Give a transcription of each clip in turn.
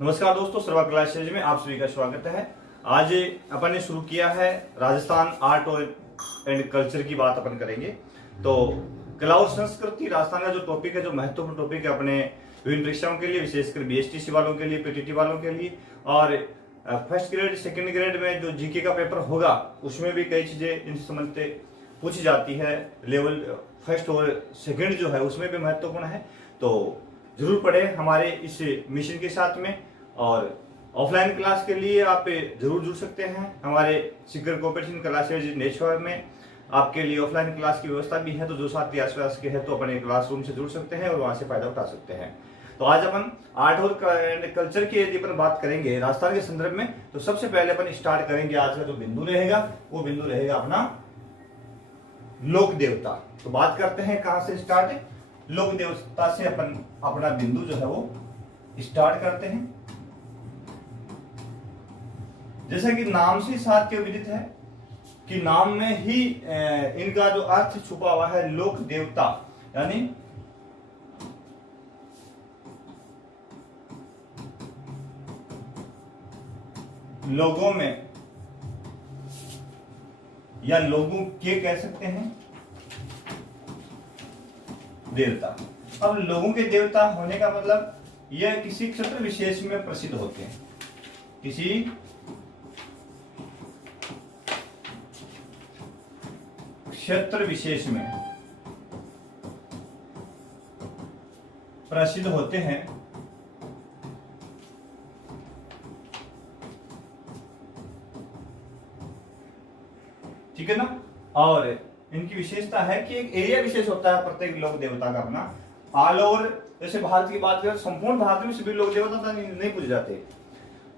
नमस्कार दोस्तों, सर्वा क्लासेज में आप सभी का स्वागत है। आज अपन ने शुरू किया है राजस्थान आर्ट और एंड कल्चर की बात अपन करेंगे। तो कला और संस्कृति राजस्थान का जो टॉपिक है, जो महत्वपूर्ण टॉपिक है अपने विभिन्न परीक्षाओं के लिए, विशेषकर बीएसटीसी वालों के लिए, पीटीटी वालों के लिए, और फर्स्ट ग्रेड सेकंड ग्रेड में जो जीके का पेपर होगा उसमें भी कई चीजें इनसे संबंधित पूछी जाती है। लेवल फर्स्ट और सेकंड जो है उसमें भी महत्वपूर्ण है, तो जरूर पढ़े हमारे इस मिशन के साथ में। और ऑफलाइन क्लास के लिए आप जरूर जुड़ सकते हैं हमारे सीकर कॉम्पिटिशन क्लासेज नेटवर्क में। आपके लिए ऑफलाइन क्लास की व्यवस्था भी है, तो जो साथी आसपास के हैं तो अपने क्लासरूम से जुड़ सकते हैं और वहां से फायदा उठा सकते हैं। तो आज अपन आर्ट और कल्चर की यदि अपन बात करेंगे राजस्थान के संदर्भ में, तो सबसे पहले अपन स्टार्ट करेंगे। आज का जो बिंदु रहेगा वो बिंदु रहेगा अपना लोक देवता। तो बात करते हैं कहां से स्टार्ट, लोक देवता से अपन अपना बिंदु जो है वो स्टार्ट करते हैं। जैसा कि नाम से साथ विदित है कि नाम में ही इनका जो अर्थ छुपा हुआ है, लोक देवता यानी लोगों में या लोगों के कह सकते हैं देवता। अब लोगों के देवता होने का मतलब यह किसी क्षेत्र विशेष में प्रसिद्ध होते हैं, किसी क्षेत्र विशेष में प्रसिद्ध होते हैं। ठीक है ना। और इनकी विशेषता है कि एक एरिया विशेष होता है प्रत्येक लोक देवता का अपना। ऑल ओवर, जैसे भारत की बात करें, संपूर्ण भारत में सभी लोक देवता नहीं पूजे जाते,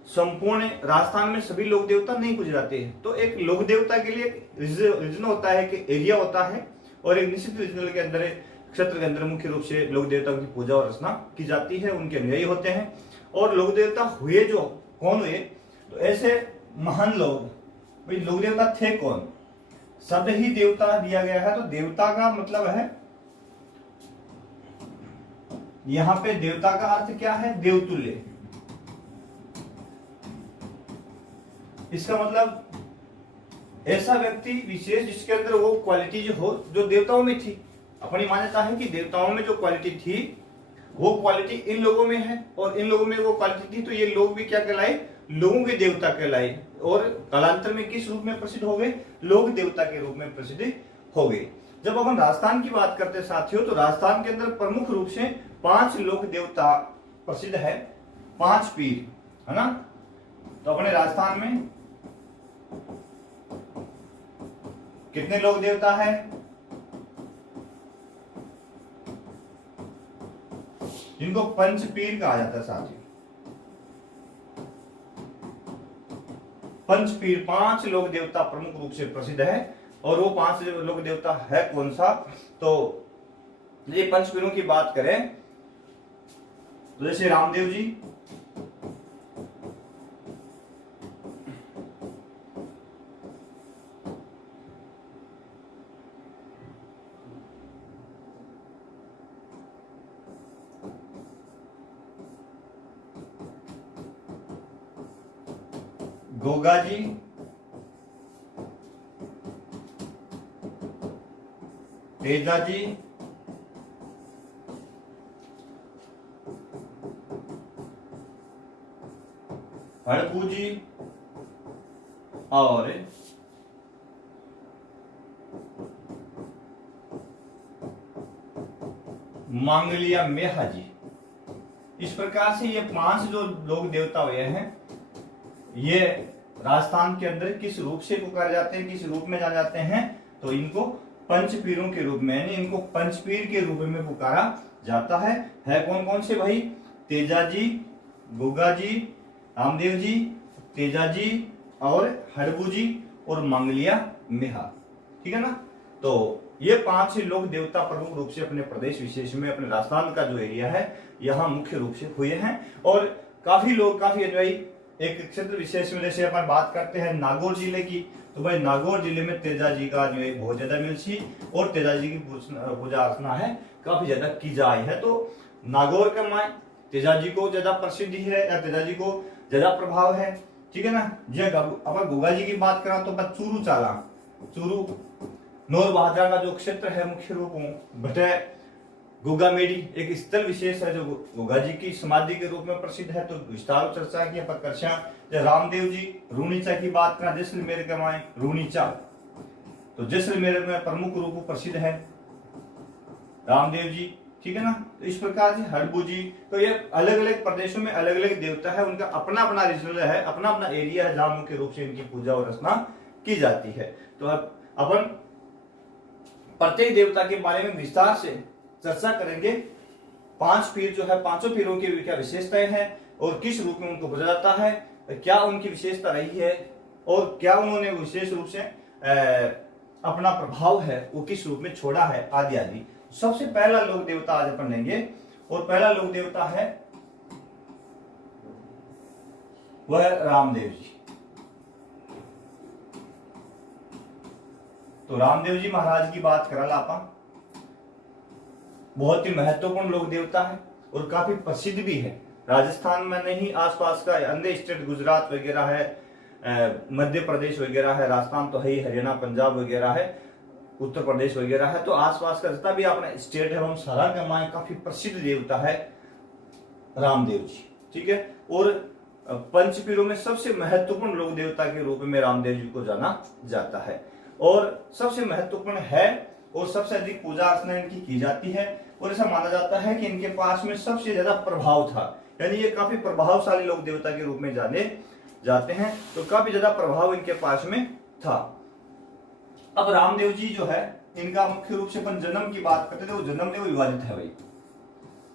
संपूर्ण राजस्थान में सभी लोक देवता नहीं पूजे जाते। तो एक लोक देवता के लिए एक रीजन होता है कि एरिया होता है, और एक निश्चित रीजन के अंदर, क्षेत्र के अंदर मुख्य रूप से लोक देवता की पूजा और अर्चना की जाती है, उनके अनुयायी होते हैं। और लोक देवता हुए जो कौन हुए, तो ऐसे महान लोग, भाई लोक देवता थे कौन? शब्द ही देवता दिया गया है, तो देवता का मतलब है, यहां पे देवता का अर्थ क्या है? देवतुल्य। इसका मतलब ऐसा व्यक्ति विशेष जिसके अंदर वो क्वालिटी जो हो जो देवताओं में थी। अपनी मान्यता है कि देवताओं में जो क्वालिटी थी वो क्वालिटी इन लोगों में है, और इन लोगों में वो क्वालिटी थी, तो ये लोग भी क्या कहलाए? लोगों के देवता कहलाए। और कालांतर में किस रूप में प्रसिद्ध हो गए? लोक देवता के रूप में प्रसिद्ध हो गए। जब अपन राजस्थान की बात करते हैं साथियों, तो राजस्थान के अंदर प्रमुख रूप से 5 लोक देवता प्रसिद्ध है, 5 पीर, है ना। तो अपने राजस्थान में कितने लोक देवता है? जिनको पंच पीर कहा जाता है साथियों। पंच पीर 5 लोक देवता प्रमुख रूप से प्रसिद्ध है। और वो 5 लोक देवता है कौन सा? तो ये पंच पीरों की बात करें तो जैसे रामदेव जी, गोगा जी, तेजा जी, हड़पू जी, और मांगलिया मेहा जी। इस प्रकार से ये 5 जो लोक देवता हुए हैं, ये राजस्थान के अंदर किस रूप से पुकारे जाते हैं, किस रूप में जाने जाते हैं? तो इनको पंचपीरों के रूप में, यानी इनको पंचपीर के रूप में पुकारा जाता है कौन कौन से भाई? तेजा जी, गोगा जी, रामदेव जी, तेजा जी, और हड़बू जी, और मंगलिया मेहा। ठीक है ना। तो ये 5 लोक देवता प्रमुख रूप से अपने प्रदेश विशेष में, अपने राजस्थान का जो एरिया है यहाँ मुख्य रूप से हुए हैं। और काफी लोग, काफी अनुयायी एक क्षेत्र विशेष में, जैसे अपन बात करते हैं नागौर जिले की, तो भाई नागौर जिले में तेजा जी का जो है बहुत ज्यादा मिलती, और तेजा जी की पूजा अर्चना है काफी ज्यादा की जाए है। तो नागौर का माय तेजाजी को ज्यादा प्रसिद्धि है या तेजाजी को ज्यादा प्रभाव है, ठीक है ना। जे अपन गोगा जी की बात करा तो चूरू चाला, चूरू नौर बहादुर का जो क्षेत्र है मुख्य रूप भटे गोगा मेडी एक स्थल विशेष है जो गोगा जी की समाधि के रूप में प्रसिद्ध है। तो विस्तार चर्चा की अपन करछा। रामदेव जी रूनीचा की बात करा, जैसलमेर के माए रूनीचा, तो जैसलमेर में प्रमुख रूप प्रसिद्ध है रामदेव जी, ठीक है ना। तो इस प्रकार से हरबू जी, तो ये अलग अलग प्रदेशों में अलग अलग देवता है, उनका अपना अपना रीजनल है, अपना अपना एरिया है जहां मुख्य रूप से इनकी पूजा और अर्चना की जाती है। तो अब अपन प्रत्येक देवता के बारे में विस्तार से चर्चा करेंगे। 5 पीर जो है, पांचों पीरों की क्या विशेषताएं हैं और किस रूप में उनको पूजा जाता है, क्या उनकी विशेषता रही है और क्या उन्होंने विशेष रूप से अपना प्रभाव है वो किस रूप में छोड़ा है, आदि आदि। सबसे पहला लोक देवता आज अपन लेंगे और पहला लोक देवता है वह रामदेव जी। तो रामदेव जी महाराज की बात करा लापा, बहुत ही महत्वपूर्ण लोक देवता है और काफी प्रसिद्ध भी है। राजस्थान में नहीं, आसपास का अन्य स्टेट गुजरात वगैरह है, मध्य प्रदेश वगैरह है, राजस्थान तो है ही, हरियाणा पंजाब वगैरह है, उत्तर प्रदेश वगैरह है, तो आसपास का जितना भी अपना स्टेट है हम सारा का माए काफी प्रसिद्ध देवता है रामदेव जी, ठीक है। और पंचपीरों में सबसे महत्वपूर्ण लोक देवता के रूप में रामदेव जी को जाना जाता है और सबसे महत्वपूर्ण है और सबसे अधिक पूजा अर्चना इनकी की जाती है। और ऐसा माना जाता है कि इनके पास में सबसे ज्यादा प्रभाव था, यानी ये काफी प्रभावशाली लोक देवता के रूप में जाने जाते हैं, तो काफी ज्यादा प्रभाव इनके पास में था। अब रामदेव जी जो है, इनका मुख्य रूप से अपन जन्म की बात करते थे, वो जन्म में वो विवादित है भाई।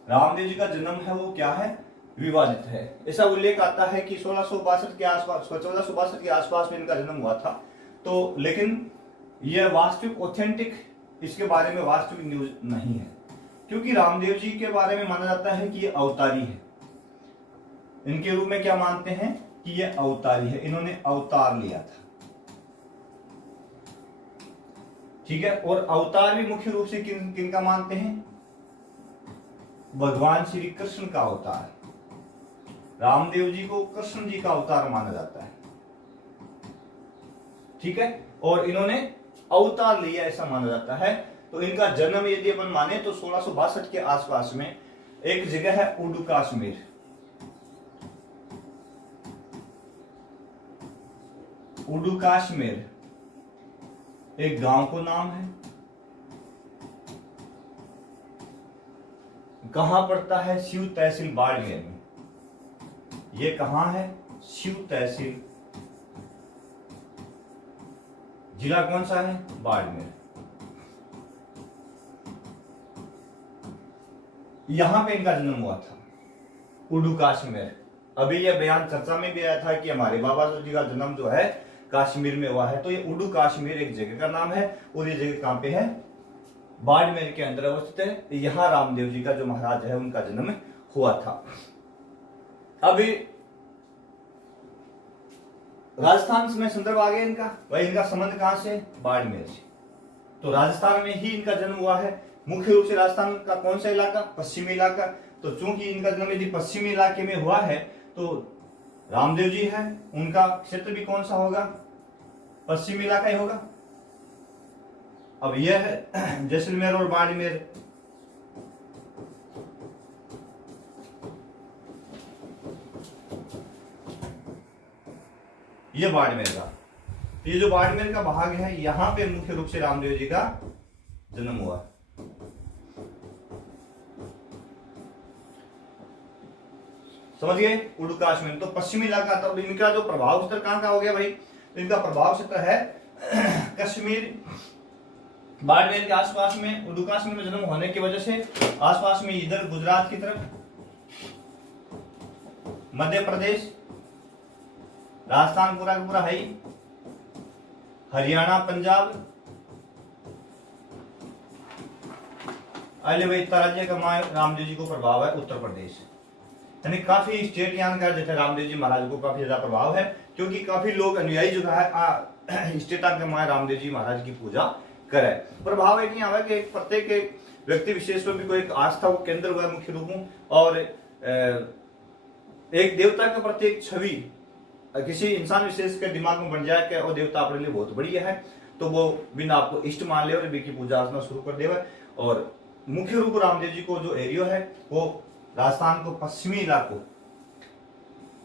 रामदेव जी का जन्म है वो क्या है, विवादित है। ऐसा उल्लेख आता है कि 1662 के आसपास, 1462 के आसपास में इनका जन्म हुआ था। तो लेकिन यह वास्तविक ऑथेंटिक इसके बारे में वास्तविक न्यूज नहीं है, क्योंकि रामदेव जी के बारे में माना जाता है कि ये अवतारी है। इनके रूप में क्या मानते हैं कि ये अवतारी है, इन्होंने अवतार लिया था, ठीक है। और अवतार भी मुख्य रूप से किन का मानते हैं, भगवान श्री कृष्ण का अवतार। रामदेव जी को कृष्ण जी का अवतार माना जाता है, ठीक है। और इन्होंने अवतार लिया ऐसा माना जाता है। तो इनका जन्म यदि अपन माने तो 1662 के आसपास में एक जगह है उडू कश्मीर, उडू कश्मीर एक गांव को नाम है, कहां पड़ता है, शिव तहसील बाड़मेर में। ये कहां है, शिव तहसील, जिला कौन सा है, बाड़मेर। यहां पे इनका जन्म हुआ था, उडू कश्मीर। अभी यह बयान चर्चा में भी आया था कि हमारे बाबा जी का जन्म जो है कश्मीर में हुआ है। तो ये उडू कश्मीर एक जगह का नाम है और ये जगह कहां पे है, बाड़मेर के अंदर अवस्थित है। यहां रामदेव जी का जो महाराज है उनका जन्म हुआ था। अभी राजस्थान में संदर्भ आ गया इनका, वही इनका संबंध कहां से, बाड़मेर से। तो राजस्थान में ही इनका जन्म हुआ है। मुख्य रूप से राजस्थान का कौन सा इलाका, पश्चिमी इलाका। तो चूंकि इनका जन्म यदि पश्चिमी इलाके में हुआ है तो रामदेव जी है, उनका क्षेत्र भी कौन सा होगा, पश्चिमी इलाका ही होगा। अब यह है जैसलमेर और बाड़मेर, ये बाड़मेर का, ये जो बाड़मेर का भाग है यहां पे मुख्य रूप से रामदेव जी का जन्म हुआ। समझ गए, उडू कश्मीर तो पश्चिमी इलाका था। इनका जो प्रभाव क्षेत्र कहां का हो गया भाई, तो इनका प्रभाव क्षेत्र है कश्मीर, बाड़मेर के आसपास में। उडू कश्मीर में जन्म होने की वजह से आसपास में इधर गुजरात की तरफ, मध्य प्रदेश, राजस्थान पूरा का पूरा है, हरियाणा, पंजाब, राज्य का रामदेव जी को प्रभाव है, उत्तर प्रदेश। यानी काफी स्टेट यहाँ का जैसे रामदेव जी महाराज को काफी ज्यादा प्रभाव है, क्योंकि काफी लोग अनुयायी जो है स्टेट के माए रामदेव जी महाराज की पूजा करे। प्रभाव एक नहीं आवा कि प्रत्येक व्यक्ति विशेष में भी कोई एक आस्था को केंद्र हुआ मुख्य रूप में, और एक देवता के प्रति एक छवि किसी इंसान विशेष के दिमाग में बन जाए कि वो देवता अपने लिए बहुत बढ़िया है, तो वो बिना आपको इष्ट मान ले और की पूजा अर्चना शुरू कर देगा। और मुख्य रूप रामदेव जी को जो एरिया है वो राजस्थान को पश्चिमी इलाकों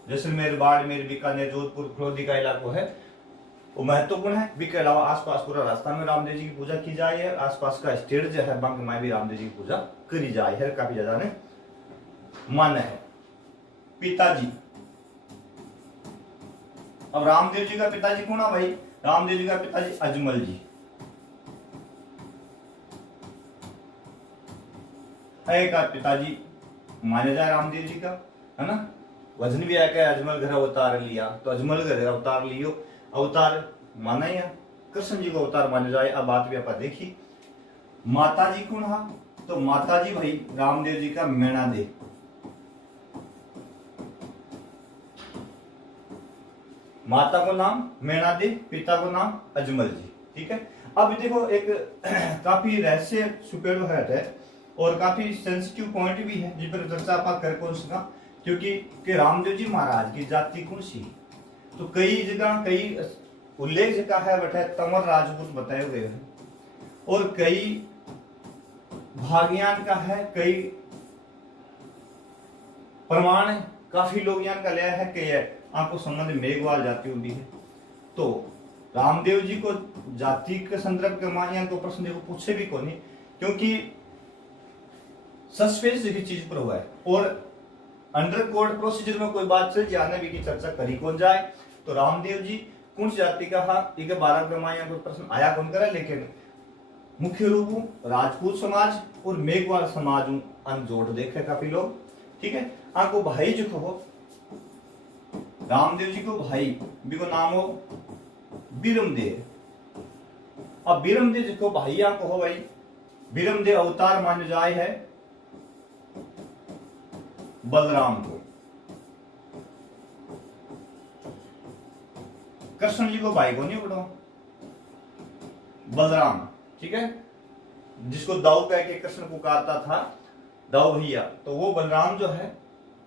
जैसलमेर, बाड़मेर, बीकानेर, जोधपुर, फलोदी का इलाका है वो महत्वपूर्ण है। भी के अलावा आसपास पूरा राजस्थान में रामदेव जी की पूजा की जाए है। आसपास का स्टेट जो है बंग में भी रामदेव जी की पूजा करी जाए है, काफी ज्यादा ने माना है। पिताजी, अब रामदेव जी का पिताजी कौन है भाई? रामदेव जी का पिताजी अजमल जी। एक पिताजी माने जाए रामदेव जी का, है ना। वजन भी आया अजमल घर अवतार लिया, तो अजमल घर अवतार लियो, अवतार माना या कृष्ण जी को अवतार माने जाए। अब बात भी आप देखी। माता जी कौन है? तो माता जी भाई रामदेव जी का मैणा दे। माता को नाम मैणा दे, पिता को नाम अजमल जी। ठीक है। अब देखो एक काफी रहस्य छुपेड़ो है और काफी सेंसिटिव पॉइंट भी है जिस पर चर्चा आप कर कौन सका, क्योंकि कि रामदेव जी महाराज की जाति कौन सी? तो कई जगह कई उल्लेख जगह है बैठे तंवर राजपूत बताए हुए हैं और कई भाग्यान का है, कई प्रमाण है, काफी लोग यहाँ का लिया है कि आपको संबंध मेघवाल जाति भी है। तो रामदेव जी को जाति के संदर्भ के मान को प्रश्न देखो पूछे भी कौन, क्योंकि सस्पेंस की चीज पर हुआ है और अंडर कोर्ट प्रोसीजर में कोई बात चल जाने भी की चर्चा करी कौन जाए। तो रामदेव जी कौन सी जाति का हा? 12 क्रमांक कोई प्रश्न आया कौन करे, लेकिन मुख्य रूप राजपूत समाज और मेघवाल समाज जोड़ देखे काफी लोग। ठीक है। आपको भाई जो कहो रामदेव जी को भाई भी को नाम हो बीरमदेव। अब बीरमदेव जी को भाई कहो भाई, बीरमदेव अवतार मान जाए है बलराम को। कृष्ण जी को भाई को नहीं उठाओ, बलराम। ठीक है। जिसको दाऊ कह के कृष्ण पुकारता था, दाऊ भैया, तो वो बलराम जो है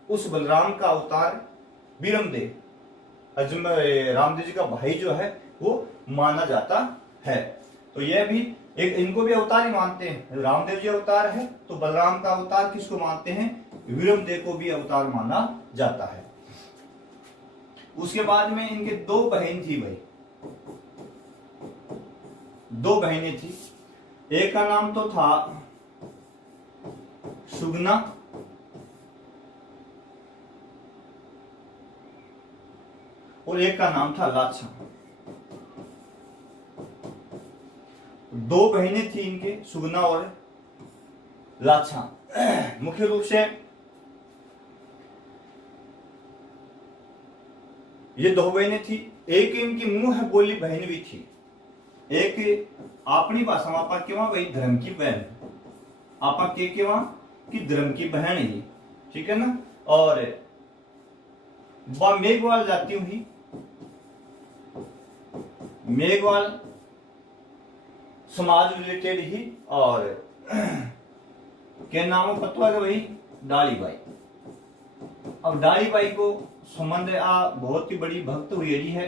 उस बलराम का अवतार बीरमदेव रामदेव जी का भाई जो है वो माना जाता है। तो यह भी एक इनको भी अवतार ही मानते हैं। रामदेव जी अवतार है तो बलराम का अवतार किसको मानते हैं? वीरमदेव को भी अवतार माना जाता है। उसके बाद में इनके 2 बहन थी भाई, 2 बहनें थी। एक का नाम तो था सुगना और एक का नाम था लाछा। 2 बहनें थी इनके, सुगना और लाछा। मुख्य रूप से ये 2 बहनें थी। एक इनकी मुंह बोली बहन भी थी, एक अपनी भाषा में आप केवा भाई धर्म की बहन, आप केवा कि धर्म की बहन ही। ठीक है ना। और मेघवाल जाती हुई, मेघवाल समाज रिलेटेड ही। और क्या नाम है पतवा के भाई? डालीबाई। अब डालीबाई को संबंध बहुत ही बड़ी भक्त हुई है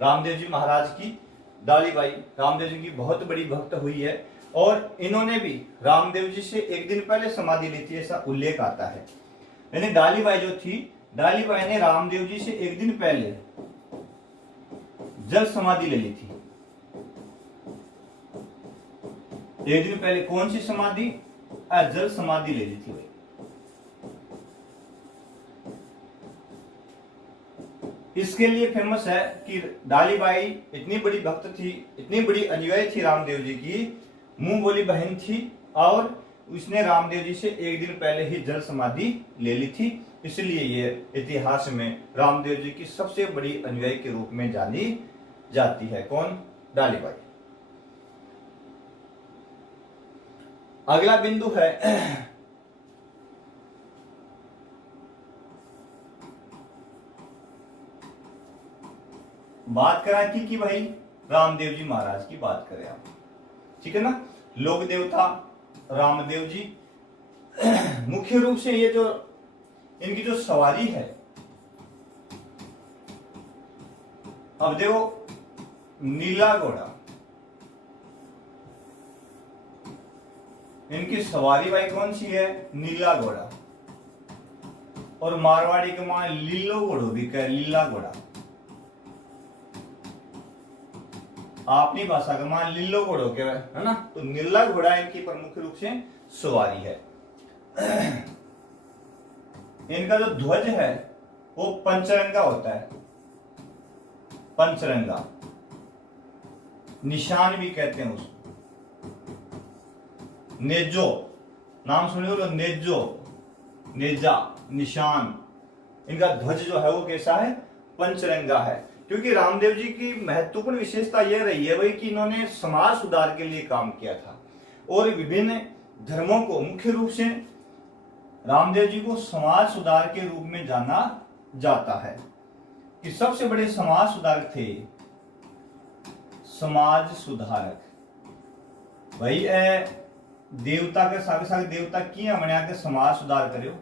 रामदेव जी महाराज की। डालीबाई रामदेव जी की बहुत बड़ी भक्त हुई है और इन्होंने भी रामदेव जी से एक दिन पहले समाधि ली थी, ऐसा उल्लेख आता है। यानी डालीबाई जो थी, डालीबाई ने रामदेव जी से एक दिन पहले जल समाधि ले ली थी। एक दिन पहले कौन सी समाधि? जल समाधि ले ली थी भाई। इसके लिए फेमस है कि डालीबाई इतनी बड़ी भक्त थी, इतनी बड़ी अनुयायी थी रामदेव जी की, मुंह बोली बहन थी और उसने रामदेव जी से एक दिन पहले ही जल समाधि ले ली थी। इसलिए ये इतिहास में रामदेव जी की सबसे बड़ी अनुयायी के रूप में जानी जाती है। कौन? डालीबाई। अगला बिंदु है बात करें कि भाई रामदेव जी महाराज की बात करें आप। ठीक है ना। लोक देवता रामदेव जी। मुख्य रूप से ये जो इनकी जो सवारी है, अब देखो नीला घोड़ा, इनकी सवारी भाई कौन सी है? नीला घोड़ा। और मारवाड़ी के मां लीलो घोड़ो भी कह, लीला घोड़ा। अपनी भाषा का मां लीलो घोड़ो के है ना। तो नीला घोड़ा इनकी प्रमुख रूप से सवारी है। इनका जो ध्वज है वो पंचरंगा होता है, पंचरंगा, निशान भी कहते हैं उसको। नेजो नाम सुने हो? नेजो, नेजा, निशान। इनका ध्वज जो है वो कैसा है? पंचरंगा है। क्योंकि रामदेव जी की महत्वपूर्ण विशेषता यह रही है भाई कि इन्होंने समाज सुधार के लिए काम किया था और विभिन्न धर्मों को, मुख्य रूप से रामदेव जी को समाज सुधार के रूप में जाना जाता है कि सबसे बड़े समाज सुधारक थे। समाज सुधारक भाई देवता के साथ साथ देवता किया मना के समाज सुधार करो।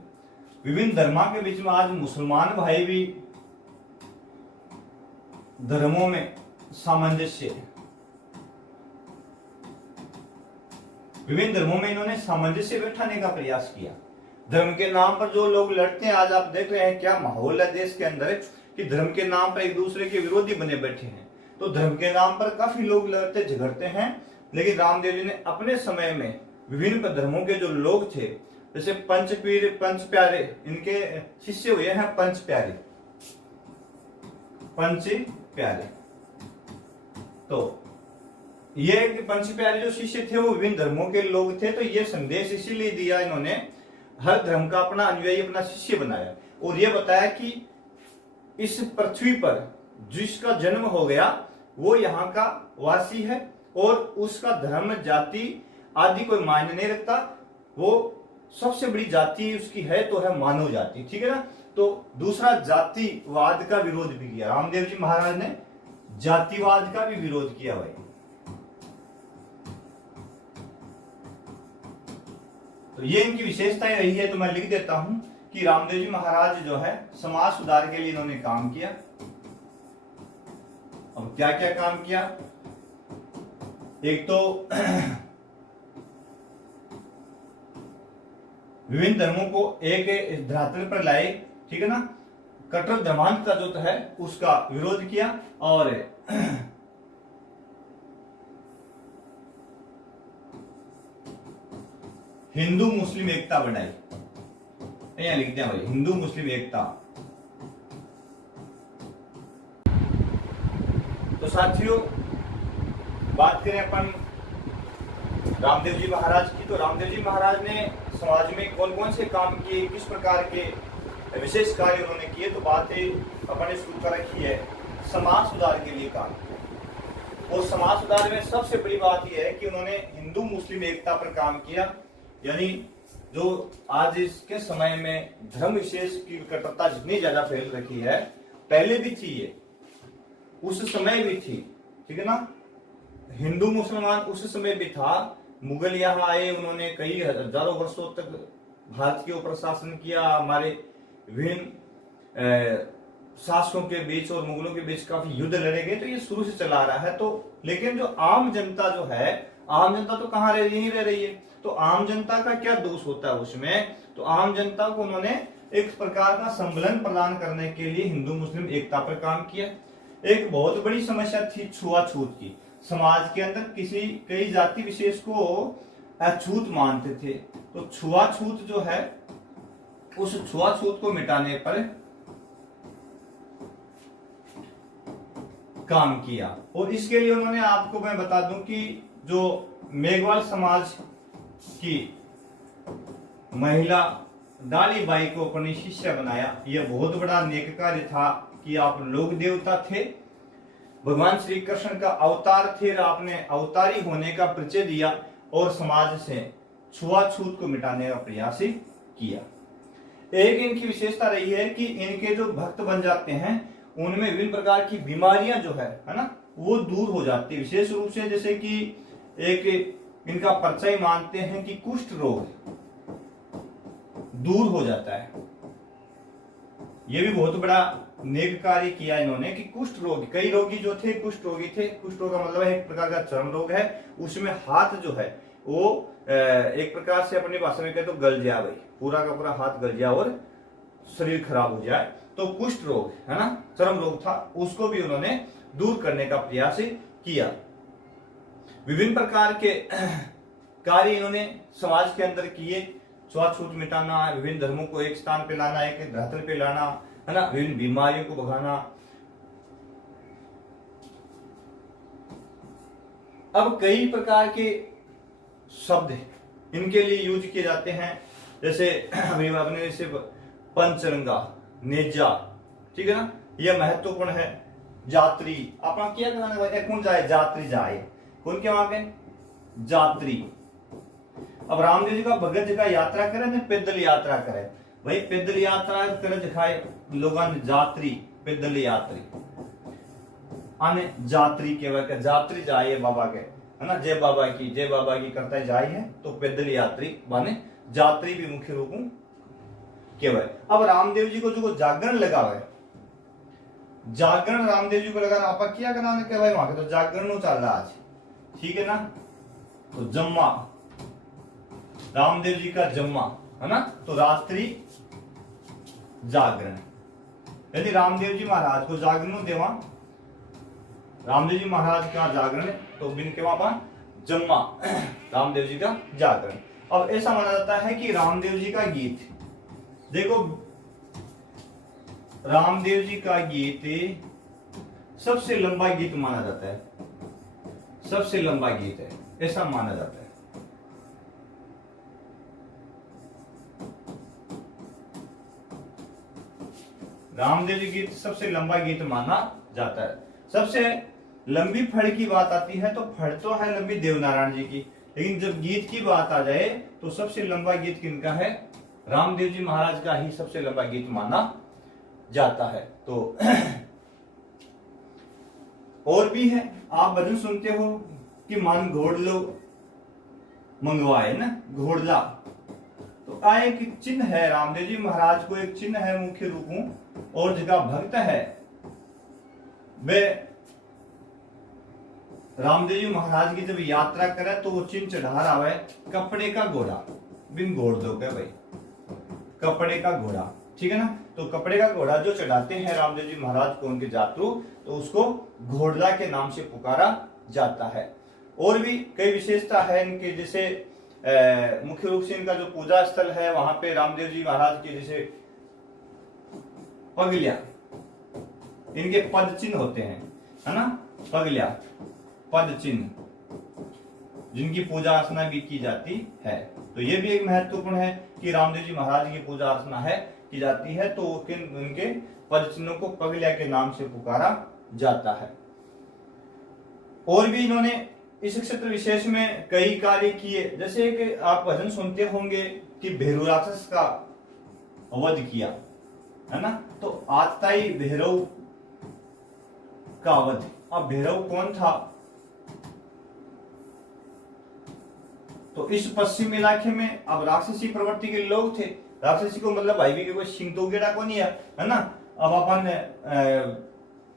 विभिन्न धर्मों के बीच में आज मुसलमान भाई भी धर्मों में सामंजस्य, विभिन्न धर्मों में इन्होंने सामंजस्य बैठाने का प्रयास किया। धर्म के नाम पर जो लोग लड़ते हैं, आज आप देख रहे हैं क्या माहौल है देश के अंदर कि धर्म के नाम पर एक दूसरे के विरोधी बने बैठे हैं। तो धर्म के नाम पर काफी लोग लड़ते झगड़ते हैं, लेकिन रामदेव जी ने अपने समय में विभिन्न धर्मों के जो लोग थे, जैसे पंचपीर, पंच प्यारे, इनके शिष्य हुए हैं पंच प्यारे, पंच प्यारे। तो ये पंच प्यारे जो शिष्य थे वो विभिन्न धर्मों के लोग थे। तो ये संदेश इसीलिए दिया इन्होंने, हर धर्म का अपना अनुयायी, अपना शिष्य बनाया और ये बताया कि इस पृथ्वी पर जिसका जन्म हो गया वो यहाँ का वासी है और उसका धर्म, जाति आदि कोई मायने नहीं रखता। वो सबसे बड़ी जाति उसकी है तो है मानव जाति, ठीक है ना। तो दूसरा जातिवाद का विरोध भी किया रामदेव जी महाराज ने, जातिवाद का भी विरोध किया भाई। तो ये इनकी विशेषताएं रही है। तो मैं लिख देता हूं कि रामदेव जी महाराज जो है समाज सुधार के लिए इन्होंने काम किया। अब क्या क्या काम किया? एक तो विभिन्न धर्मों को एक धरातल पर लाए, ठीक है ना। कट्टर धर्मांत का जो है उसका विरोध किया और हिंदू मुस्लिम एकता बढ़ाई। यहां लिखते हैं भाई, हिंदू मुस्लिम एकता। तो साथियों, बात करें अपन रामदेव जी महाराज की, तो रामदेव जी महाराज ने समाज में कौन कौन से काम किए, किस प्रकार के विशेष कार्य उन्होंने किए। तो बातें अपन ने शुरू कर रखी है समाज सुधार के लिए काम किया। और समाज सुधार में सबसे बड़ी बात यह है कि उन्होंने हिंदू मुस्लिम एकता पर काम किया। यानी जो आज इसके समय में धर्म विशेष की कट्टरता जितनी ज्यादा फैल रखी है, पहले भी थी ये, उस समय भी थी, ठीक है ना। हिंदू मुसलमान उस समय भी था। मुगल यहाँ आए, उन्होंने कई हजारों वर्षों तक भारत के ऊपर शासन किया। हमारे विभिन्न शासकों के बीच और मुगलों के बीच काफी युद्ध लड़े गए। तो ये शुरू से चला रहा है। तो लेकिन जो आम जनता जो है, आम जनता तो कहाँ रह रही है। तो आम जनता का क्या दोष होता है उसमें? तो आम जनता को उन्होंने एक प्रकार का संबलन प्रदान करने के लिए हिंदू मुस्लिम एकता पर काम किया। एक बहुत बड़ी समस्या थी छुआछूत की। समाज के अंदर कई जाति विशेष को अछूत मानते थे। तो छुआछूत जो है, उस छुआछूत को मिटाने पर काम किया। और इसके लिए उन्होंने, आपको मैं बता दूं कि जो मेघवाल समाज की महिला डाली बाई को अपनी शिष्या बनाया, यह बहुत बड़ा नेक कार्य था कि आप लोक देवता थे, भगवान श्री कृष्ण का अवतार थे, आपने अवतारी होने का परिचय दिया और समाज से छुआछूत को मिटाने का प्रयास किया। एक इनकी विशेषता रही है कि इनके जो भक्त बन जाते हैं उनमें विभिन्न प्रकार की बीमारियां जो है ना, वो दूर हो जाती है। विशेष रूप से जैसे कि एक इनका परिचय मानते हैं कि कुष्ठ रोग दूर हो जाता है। ये भी बहुत बड़ा नेक कार्य किया इन्होंने कि कुष्ठ रोगी, कई रोगी जो थे कुष्ठ रोगी थे। कुष्ठ रोग का मतलब है एक प्रकार का चर्म रोग है, उसमें हाथ जो है वो एक प्रकार से अपनी भाषा में कहे तो गल जाए, भाई पूरा का पूरा हाथ गल जाए और शरीर खराब हो जाए। तो कुष्ठ रोग है ना, चर्म रोग था, उसको भी उन्होंने दूर करने का प्रयास किया। विभिन्न प्रकार के कार्य इन्होंने समाज के अंदर किए, छुआछूत मिटाना, विभिन्न धर्मों को एक स्थान पे लाना, एक धरातल पे लाना, है ना, विभिन्न बीमारियों को भगाना। अब कई प्रकार के शब्द इनके लिए यूज किए जाते हैं, जैसे अभी आपने जैसे पंचरंगा, नेजा, ठीक है ना, यह महत्वपूर्ण है। जात्री, अपना क्या कराना, कौन जाए, जात्री जाए, कौन क्या वहां गए, जात्री। अब रामदेव जी का भगत जी का यात्रा करे ने पैदल यात्रा करे, भाई पैदल यात्रा करे दिखाए लोगों ने जात्री, पैदल यात्री आने जात्री के जात्री जाए बाबा के, है ना, जय बाबा की करता जाए है, तो पैदल यात्री माने जात्री भी मुख्य रूप केवल। अब रामदेव जी को जो जागरण लगा हुआ है, जागरण रामदेव जी को लगा, आप क्या करना के भाई वहां के तो जागरण चल रहा आज, ठीक है ना। तो जम्मा, रामदेव जी का जम्मा, है ना, तो रात्रि जागरण, यदि रामदेव जी महाराज को जागरण देवा, रामदेव जी महाराज का जागरण, तो बिन के वहां जम्मा, रामदेव जी का जागरण। अब ऐसा माना जाता है कि रामदेव जी का गीत, देखो रामदेव जी का गीत सबसे लंबा गीत माना जाता है, सबसे लंबा गीत है ऐसा माना जाता है। रामदेव जी गीत सबसे लंबा गीत माना जाता है। सबसे लंबी फड़ की बात आती है तो फड़ तो है लंबी देवनारायण जी की, लेकिन जब गीत की बात आ जाए तो सबसे लंबा गीत किनका है, रामदेव जी महाराज का ही सबसे लंबा गीत माना जाता है। तो और भी है, आप भजन सुनते हो कि मान घोड़ लो मंगवाए ना, घोड़ला, तो आ एक चिन्ह है, रामदेव जी महाराज को एक चिन्ह है मुख्य रूपों, और जिसका भक्त है वे रामदेव जी महाराज की जब यात्रा करे तो वो चिन्ह चढ़ा रहा है कपड़े का घोड़ा, बिन घोड़ दो क्या भाई, कपड़े का घोड़ा, ठीक है ना। तो कपड़े का घोड़ा जो चढ़ाते हैं रामदेव जी महाराज को उनके यात्रु, तो उसको घोड़ला के नाम से पुकारा जाता है। और भी कई विशेषता है इनके, जैसे मुख्य रूप से इनका जो पूजा स्थल है वहां पे रामदेव जी महाराज के जैसे पगलिया, इनके पद चिन्ह होते हैं, है ना, पगलिया पद चिन्ह, जिनकी पूजा अर्चना भी की जाती है। तो ये भी एक महत्वपूर्ण है कि रामदेव जी महाराज की पूजा अर्चना है की जाती है, तो उनके पद चिन्हों को पगलिया के नाम से पुकारा जाता है। और भी इन्होंने इस क्षेत्र विशेष में कई कार्य किए, जैसे कि आप भजन सुनते होंगे कि भैरव राक्षस का वध किया, है ना, तो आताई भैरव का वध। अब भैरव कौन था, तो इस पश्चिम इलाके में अब राक्षसी प्रवृत्ति के लोग थे, राक्षसी को मतलब भाई भी कोई सिंह तो गेड़ा को नहीं है ना। अब अपन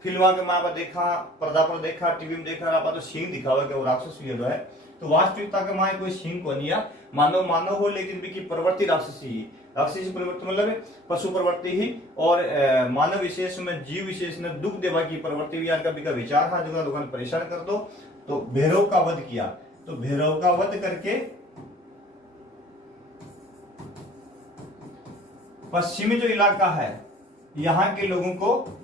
फिल्मा के माँ पर देखा, पर्दा पर देखा, टीवी में देखा, आप तो सिंह दिखावा कि वो राक्षस जो है, तो वास्तविकता के माँ कोई सिंह को नहीं है, मानव मानव हो, लेकिन भी की प्रवृत्ति राक्षसी ही, राक्षसी प्रवृत्ति मतलब पशु प्रवृत्ति ही, और मानव विशेष में जीव विशेष में दुख देवा की प्रवृत्ति भी यार कभी का विचार है, जो लोगों परेशान कर दो। तो भैरव का वध किया, तो भैरव का वध करके पश्चिमी जो इलाका है यहां के लोगों को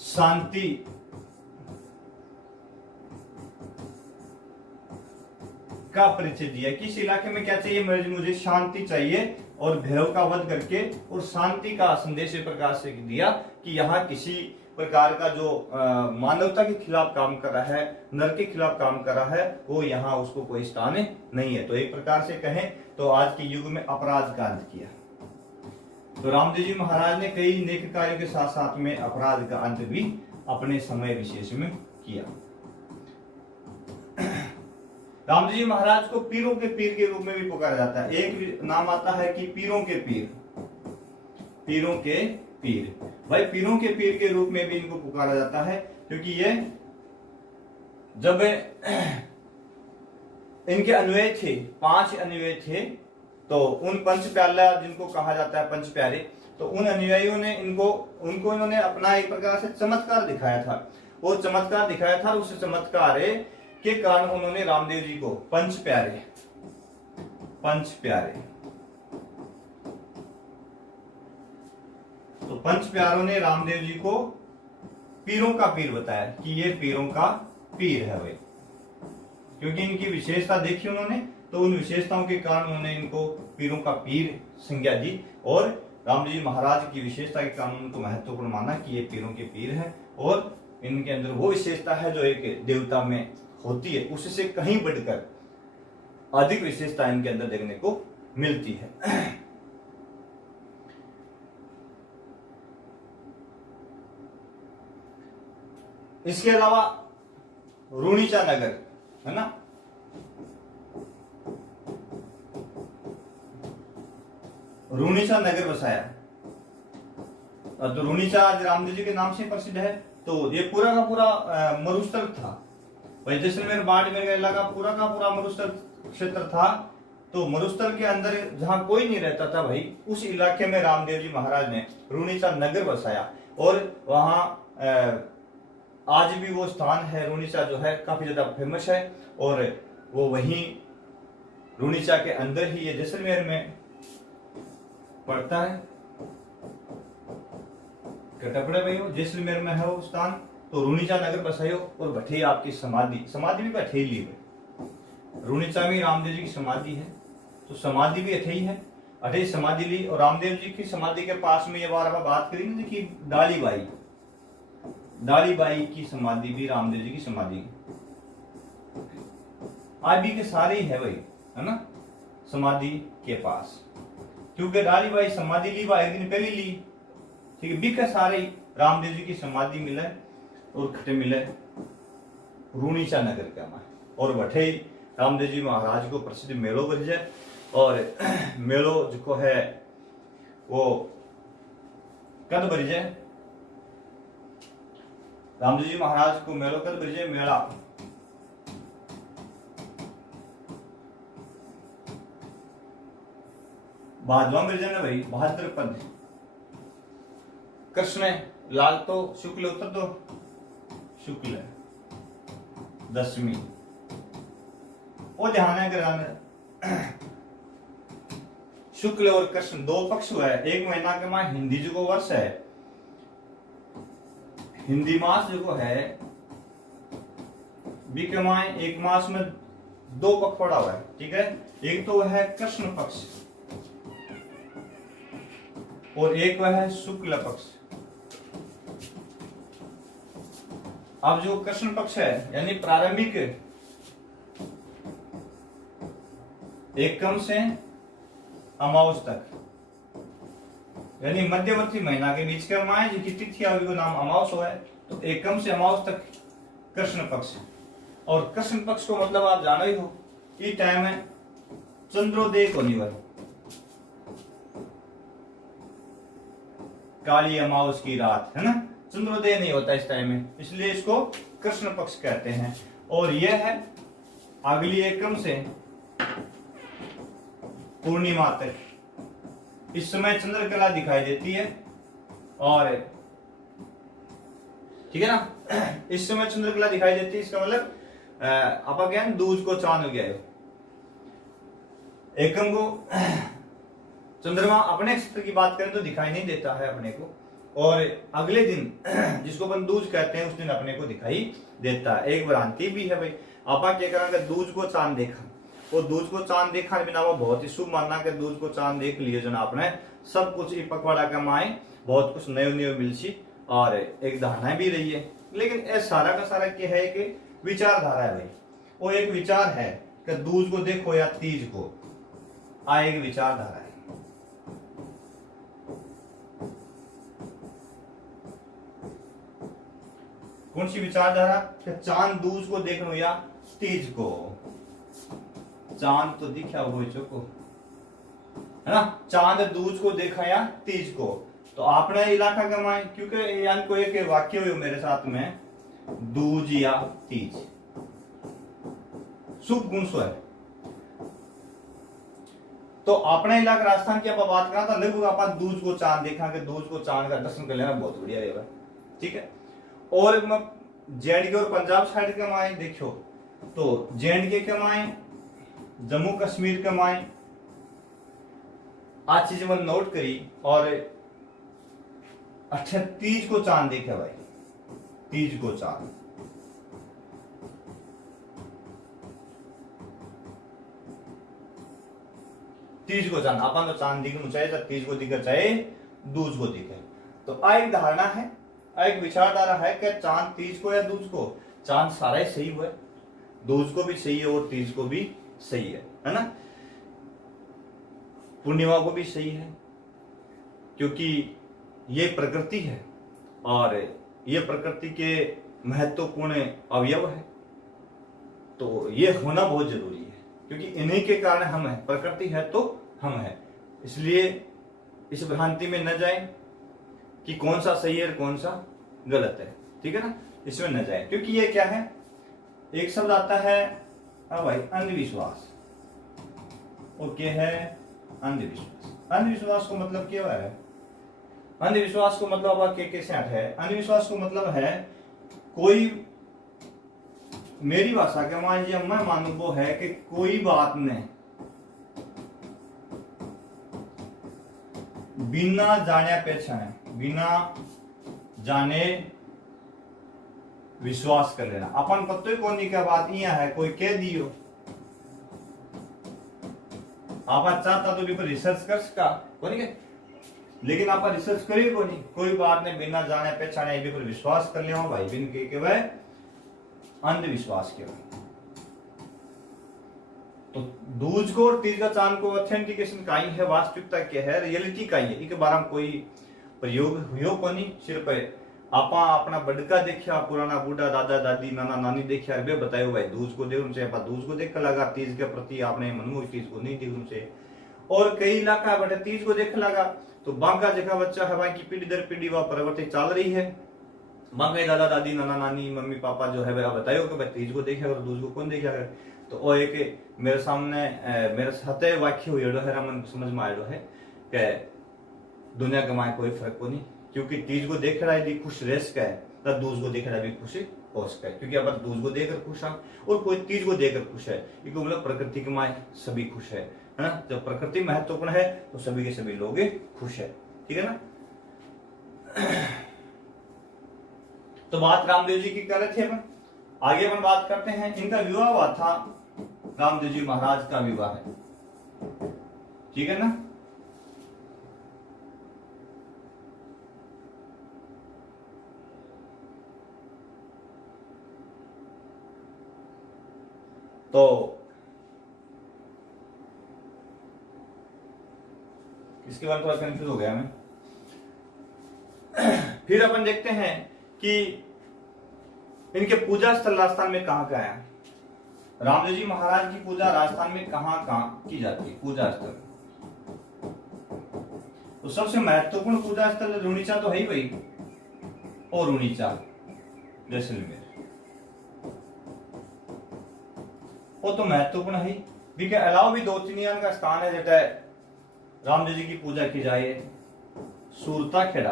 शांति का परिचय दिया। किस इलाके में क्या चाहिए, मुझे शांति चाहिए, और भैरव का वध करके और शांति का संदेश प्रकाश से दिया कि यहाँ किसी प्रकार का जो मानवता के खिलाफ काम कर रहा है, नर के खिलाफ काम कर रहा है, वो यहाँ उसको कोई स्थान नहीं है। तो एक प्रकार से कहें तो आज के युग में अपराध का अंत किया। तो रामदेव जी महाराज ने कई नेक कार्यों के साथ साथ में अपराध का अंत भी अपने समय विशेष में किया। रामदेव जी महाराज को पीरों के पीर के रूप में भी पुकारा जाता है। एक नाम आता है कि पीरों के पीर, पीरों के पीर। भाई पीरों के पीर के रूप में भी इनको पुकारा जाता है, क्योंकि ये जब इनके अनुयायी थे, 5 अनुयायी थे, तो उन पंच प्याला जिनको कहा जाता है पंच प्यारे, तो उन अनुयायियों ने उनको इन्होंने अपना एक प्रकार से चमत्कार दिखाया था। वो चमत्कार दिखाया था, उस चमत्कार के कारण उन्होंने रामदेव जी को पंच प्यारे तो पंच प्यारों ने रामदेव जी को पीरों का पीर बताया कि ये पीरों का पीर है भाई, क्योंकि इनकी विशेषता देखी उन्होंने, तो उन विशेषताओं के कारण उन्होंने इनको पीरों का पीर संज्ञा दी, और रामदेव जी महाराज की विशेषता के कारण उनको महत्वपूर्ण माना कि ये पीरों के पीर है, और इनके अंदर वो विशेषता है जो एक देवता में होती है, उससे कहीं बढ़कर अधिक विशेषता इनके अंदर देखने को मिलती है। इसके अलावा रूणीचा नगर है ना, रूणीचा नगर बसाया, तो रूणीचा आज रामदेव जी के नाम से प्रसिद्ध है। तो ये पूरा का पूरा मरुस्थल था भाई, जैसलमेर बाड़मेर का इलाका पूरा का पूरा मरुस्थल क्षेत्र था। तो मरुस्थल के अंदर जहां कोई नहीं रहता था भाई, उस इलाके में रामदेव जी महाराज ने रूणीचा नगर बसाया, और वहां आज भी वो स्थान है रूणीचा जो है काफी ज्यादा फेमस है, और वो वहीं रूणीचा के अंदर ही ये जैसलमेर में पड़ता है। कटपड़े भाई वो जैसलमेर में है वो स्थान। तो रूणीचा नगर बसायो, और बठे आपकी समाधि भी बठे ली है। रूणीचा में रामदेव जी की समाधि है, तो समाधि भी अठे ही है, अठे समाधि ली। और रामदेव जी की समाधि के पास में ये बात करी ना कि दालीबाई की समाधि भी रामदेव जी की समाधि आज भी के सारे ही है भाई, है ना, समाधि के पास, क्योंकि दालीबाई समाधि ली एक दिन पहले ली, ठीक है, भी के सारे रामदेव जी की समाधि मिले और खटे मिले रूणीचा नगर के में, और बठे रामदेव जी महाराज को प्रसिद्ध मेलो बन जाए। और मेलो जो है वो कद बन जाए, रामदेव जी महाराज को मेलो कद बन जाए, मेला भादवा मिल जाए ना भाई, भाद्रपद कृष्ण लाल तो शुक्ल उतर तो शुक्ल है दशमी, वो ध्यान है कि शुक्ल और कृष्ण 2 पक्ष हुआ है। एक महीना के माह हिंदी जो को वर्ष है, हिंदी मास जो को है बी के माह एक मास में 2 पक्ष पड़ा हुआ है, ठीक है। एक तो वह है कृष्ण पक्ष और एक वह है शुक्ल पक्ष। अब जो कृष्ण पक्ष है यानी प्रारंभिक एकम से अमावस तक, यानी मध्यवर्ती महीना के बीच का माह जिसकी तिथि आवेगी वो नाम अमावस है, तो एकम से अमावस तक कृष्ण पक्ष। और कृष्ण पक्ष को मतलब आप जानो ही हो, ये टाइम है चंद्रोदय को निवर, काली अमावस की रात है ना, चंद्रोदय नहीं होता इस टाइम में, इसलिए इसको कृष्ण पक्ष कहते हैं। और यह है अगली एकम से पूर्णिमा तक, इस समय चंद्रकला दिखाई देती है। और ठीक है ना, इस समय चंद्रकला दिखाई देती है, इसका मतलब आप क्या दूज को चांद हो गया है। एकम को चंद्रमा अपने नक्षत्र की बात करें तो दिखाई नहीं देता है अपने को, और अगले दिन जिसको अपन दूज कहते हैं उस दिन अपने को दिखाई देता है। एक भ्रांति भी है भाई, आपा क्या करेंगे दूज को चांद देखा, वो दूज को चांद देखा बिना वो बहुत ही शुभ मानना कि दूज को चांद देख लिए जो ना आपने सब कुछ पकवाड़ा का माए बहुत कुछ नयो नयो मिलची और एक धारणा भी रही है। लेकिन ये सारा का सारा क्या है कि विचारधारा है भाई, वो एक विचार है कि दूज को देखो या तीज को, एक विचारधारा है। कौन सी विचारधारा कि चांद दूज को देखो या तीज को, चांद तो दिखा वो चुको है ना, चांद दूज को देखा या तीज को, तो आपने इलाका कमाए, क्योंकि यान को एक वाक्य हुई मेरे साथ में, दूज या तीज शुभ गुण सो है। तो अपने इलाका राजस्थान की आप बात करा तो लगभग आप दूज को चांद देखा कि दूज को चांद का दर्शन कर लेना बहुत बढ़िया रहेगा, ठीक है। और जेएंडके और पंजाब साइड के माए देखो तो जेएंडके के माए, जम्मू कश्मीर के माए आज चीज मैंने नोट करी। और अच्छा तीज को चांद देखा भाई, तीज को चांद, तीज को चांद अपन तो चांद दिखना चाहे, तीज को दिखे चाहे दूज को दिखे। तो आ एक धारणा है, एक विचारधारा है कि चांद तीज को या दूज को, चांद सारा ही सही हुआ, दूज को भी सही है और तीज को भी सही है ना, पूर्णिमा को भी सही है, क्योंकि ये प्रकृति है और ये प्रकृति के महत्वपूर्ण अवयव है। तो ये होना बहुत जरूरी है, क्योंकि इन्हीं के कारण हम हैं, प्रकृति है तो हम हैं। इसलिए इस भ्रांति में न जाए कि कौन सा सही है और कौन सा गलत है, ठीक है ना, इसमें न जाए। क्योंकि ये क्या है, एक शब्द आता है भाई अंधविश्वास, और क्या है अंधविश्वास। अंधविश्वास को मतलब क्या है, अंधविश्वास को मतलब अब कैसे है, अंधविश्वास को मतलब है कोई, मेरी भाषा के मान लीजिए मैं मानू वो है कि कोई बात नहीं बिना जाने पहचाने, बिना जाने विश्वास कर लेना। अपन पत्तो कोनी क्या बात यह है, कोई कह दियो आप चाहता तो भी रिसर्च कर सका कोनी के, लेकिन आप रिसर्च करिए कोनी, कोई बात नहीं बिना जाने पहचाने भी पर विश्वास कर लिया भाई, बिन के वह अंधविश्वास के। तो दूज को और तीज का चांद को ऑथेंटिकेशन का ही है, वास्तविकता क्या है, रियलिटी का ही है, इनके बारे में कोई प्रयोग हुयो कोनी। सिर्फ आपा अपना बड़का देखा, पुराना बूढ़ा दादा दादी नाना नानी देखा, वे बतायो भाई दूज को देख उनसे, दूज को देख लगा, तीज के प्रति आपने मनमोह तीज को नहीं देख उनसे। और कई इलाका बटे तीज को देख लगा, तो बांका जगह बच्चा है भाई की पीढ़ी दर पीढ़ी वह परिवर्तित चल रही है। बांका दादा दादी नाना नानी मम्मी पापा जो है वह बतायो कि भाई तीज को देखा और दूज को कौन देखा है। तो वो एक मेरे सामने मेरे साथ वाक्य हुई है, मन समझ में आयो है कि दुनिया कमाए कोई फर्क को नहीं, क्योंकि तीज को देख रहा है भी खुश रह सका है, तब दूज को देख रहा है भी खुशी हो सका है। क्योंकि अपन दूज को देखकर खुश हैं और कोई तीज को देखकर खुश है, क्योंकि मतलब प्रकृति के माए सभी खुश है ना। जब प्रकृति महत्वपूर्ण है तो सभी के सभी लोग खुश है, ठीक है ना। तो बात रामदेव जी की कर रहे थे अपन, आगे अपन बात करते हैं। इनका विवाह हुआ था, रामदेव जी महाराज का विवाह है, ठीक है ना। तो इसके बाद थोड़ा कंफ्यूज हो गया मैं। फिर अपन देखते हैं कि इनके पूजा स्थल राजस्थान में कहां कहां है। रामदेव जी महाराज की पूजा राजस्थान में कहां कहां की जाती है, पूजा स्थल। तो सबसे महत्वपूर्ण पूजा स्थल रुणीचा तो है ही भाई, और रुणीचा जैसलमेर वो तो महत्वपूर्ण है। इसके अलावा भी दो तीन का स्थान है जैसे रामदेव जी की पूजा की जाए, सूरता खेड़ा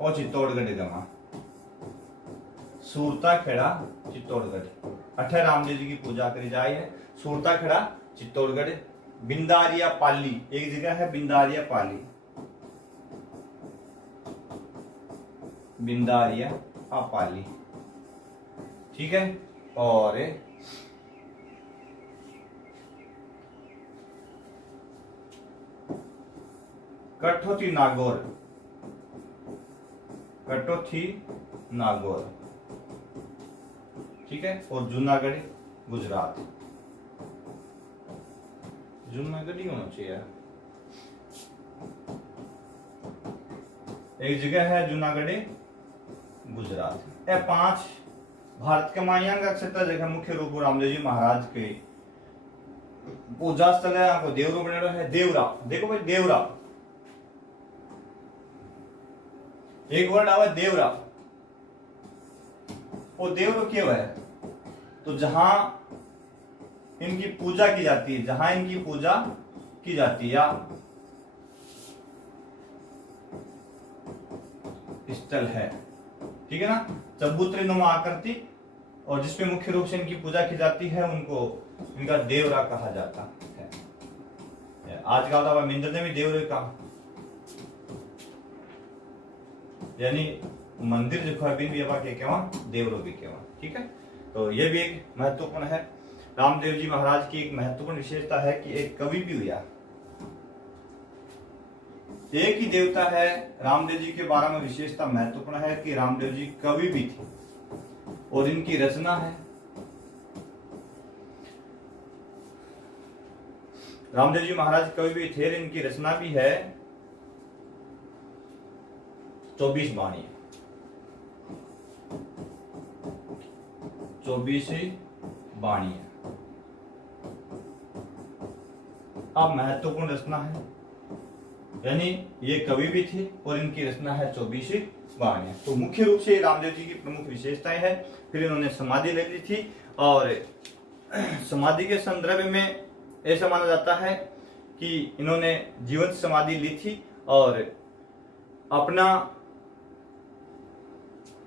और चित्तौड़गढ़ गमा, सूरता खेड़ा चित्तौड़गढ़ अठे रामदेव जी की पूजा करी जाए है। सूरता खेड़ा चित्तौड़गढ़, बिंदारिया पाली एक जगह है, बिंदारिया पाली, बिंदारिया पाली, ठीक है। और कठोती नागौर, कठोती नागौर, ठीक है। और जूनागढ़ गुजरात, जूनागढ़ ही होना चाहिए, एक जगह है जूनागढ़ गुजरात। ये 5 भारत के मायांग क्षेत्र जगह मुख्य रूप रामदेव जी महाराज के पूजा स्थल है आपको देवरो बनेड़ो है देवरा। देखो भाई देवरा, एक वर्ड आवा देवरा, वो देवरो क्यों है? तो जहां इनकी पूजा की जाती है, जहां इनकी पूजा की जाती है, या स्थल है, ठीक है ना। चबूतरे नुमा आकृति और जिसपे मुख्य रूप से इनकी पूजा की जाती है उनको इनका देवरा कहा जाता है। आजकल तो मिंदर ने भी देवरे कहा, यानी मंदिर जो है भी देवरो भी केवा, ठीक है। तो ये भी एक महत्वपूर्ण है। रामदेव जी महाराज की एक महत्वपूर्ण विशेषता है कि एक कवि भी हुआ, एक ही देवता है। रामदेव जी के बारे में विशेषता महत्वपूर्ण है कि रामदेव जी कवि भी थे और इनकी रचना है। रामदेव जी महाराज कवि भी थे, इनकी रचना भी है 24 बाणी, 24 बाणी। अब महत्वपूर्ण रचना है, यानी ये कवि भी थे और इनकी रचना है 24 बाणियां। तो मुख्य रूप से रामदेव जी की प्रमुख विशेषताएं हैं। फिर इन्होंने समाधि ले ली थी और समाधि के संदर्भ में ऐसा माना जाता है कि इन्होंने जीवंत समाधि ली थी और अपना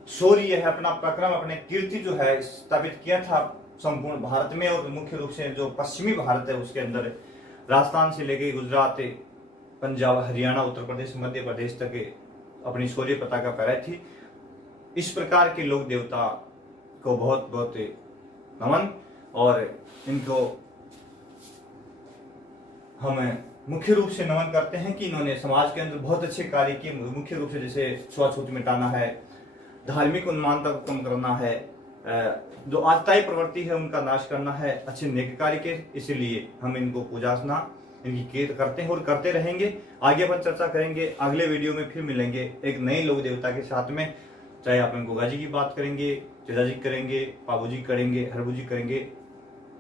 शौर्य है, अपना पराक्रम, अपने कीर्ति जो है स्थापित किया था संपूर्ण भारत में। और मुख्य रूप से जो पश्चिमी भारत है उसके अंदर राजस्थान से लेके गुजरात, पंजाब, हरियाणा, उत्तर प्रदेश, मध्य प्रदेश तक अपनी शौर्य पताका फहराई थी। इस प्रकार के लोक देवता को बहुत बहुत नमन, और इनको हम मुख्य रूप से नमन करते हैं कि इन्होंने समाज के अंदर बहुत अच्छे कार्य किए। मुख्य रूप से जैसे छुआछूत मिटाना है, धार्मिक उन्मादता को कम करना है, जो आतताई प्रवृत्ति है उनका नाश करना है, अच्छे नेक कार्य के। इसीलिए हम इनको पूजार्चना इनकी केयर करते हैं और करते रहेंगे। आगे अपन चर्चा करेंगे, अगले वीडियो में फिर मिलेंगे एक नए लोक देवता के साथ में। चाहे अपन गोगा जी की बात करेंगे, चेजा जी करेंगे, पाबू जी करेंगे, हरबू जी करेंगे,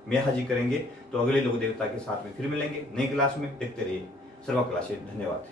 मेहा जी करेंगे। तो अगले लोक देवता के साथ में फिर मिलेंगे नई क्लास में। देखते रहिए सर्वा क्लासेस। धन्यवाद।